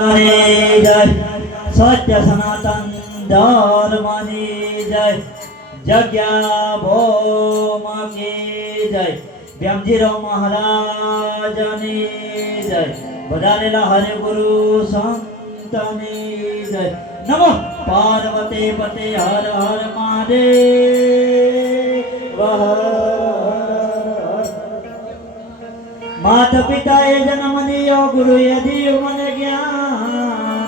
जय सत्य सनातन धर्मनी जय जज्ञा भौम की जय व्यामजीराव महाराजनी जय बधारेला हरे गुरु संतनी जय नमो पार्वती पते हर हर महादेव माता पिता ये जन्म दियो गुरु ये दियो मन ज्ञान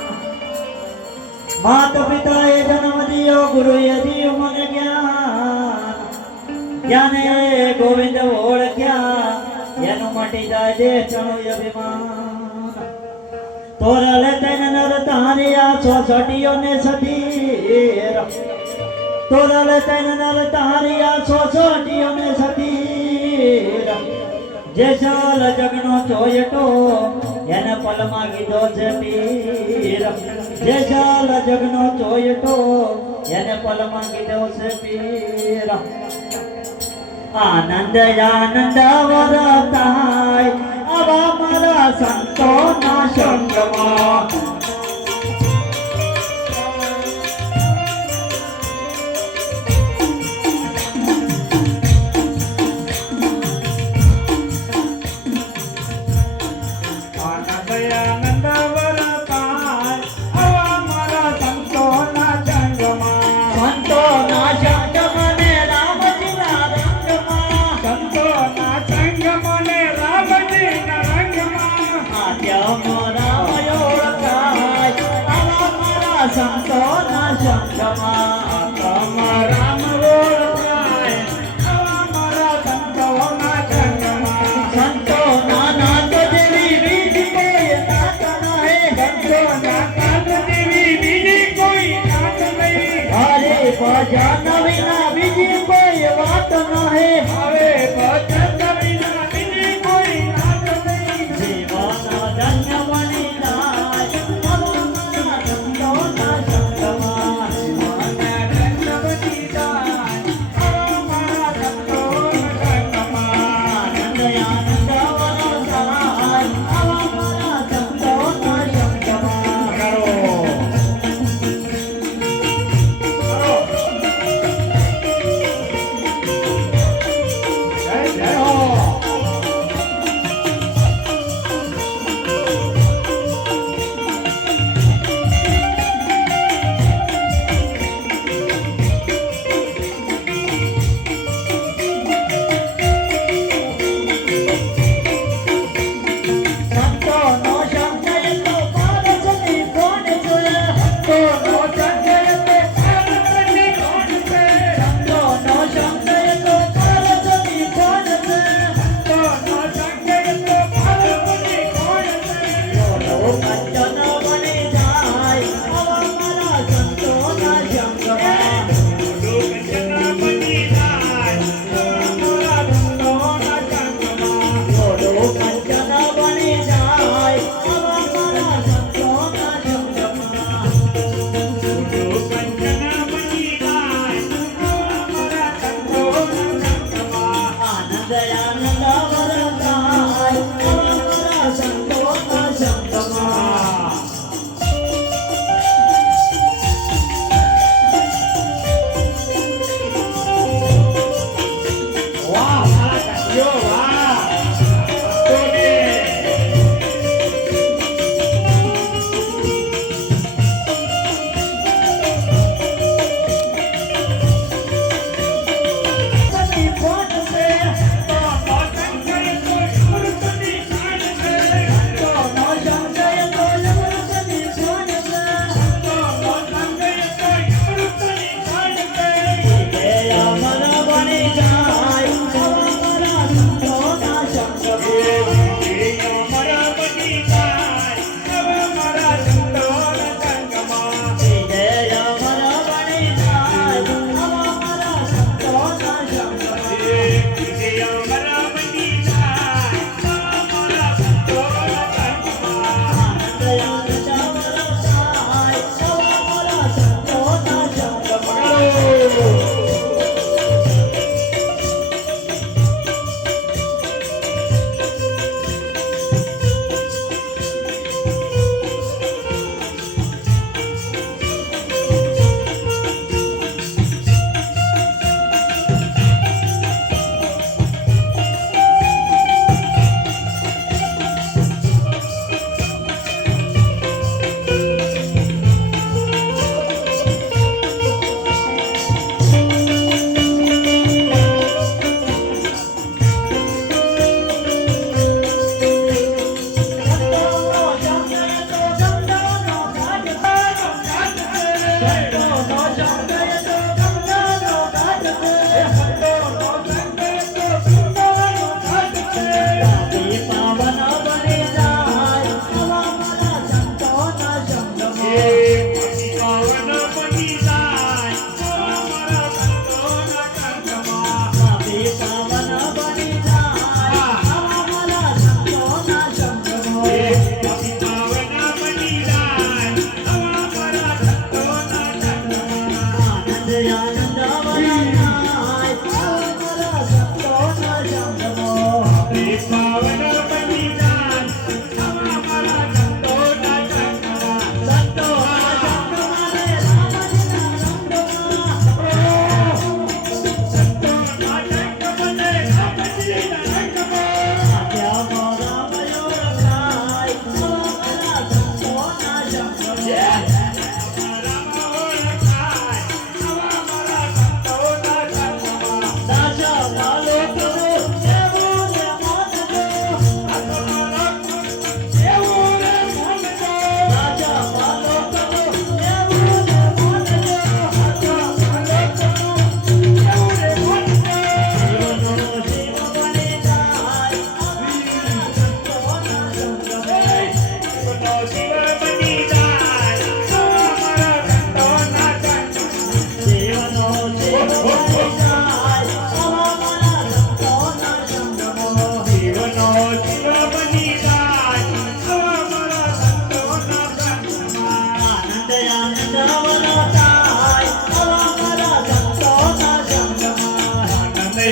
माता पिता ये जन्म दियो गुरु ये दियो मन ज्ञान ज्ञाने गोविंद ओळख्या एनु मटी जाय दे चणो अभिमान तोरले तेन नर तारिया सोसटियो ने सतीर तोरले तेन नर तारिया सोसटियो ने सतीर जेसाल जगनो चोयटो एने पलमा कीधो छे पीर जेसाल जगनो चोयटो एने पलमा कीधो छे पीर आनंद आनंद वरताय आवा मारा संतो ना संगमा संतो ना संगमा राम ओळखाय आम्हाला संतो ना संगमा संतो ना नाथ देवी बीजी कोई नाथ नाही संतो ना नाथ देवी बीजी कोई नाथ नाही हरे भजन विना बीजी कोई बात नाही हरे भजन विना बीजी कोई नाथ नाही जीवन धन्य बनी संतो ना संगमा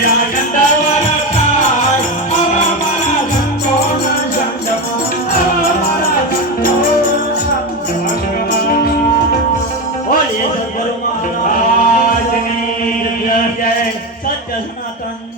આનંદવર થાય આવા મારા સંતોના સંગમાં આવા મારા સંતોના સંગમાં બોલીએ સદગુરુ મહારાજની જય સત્ય સનાતન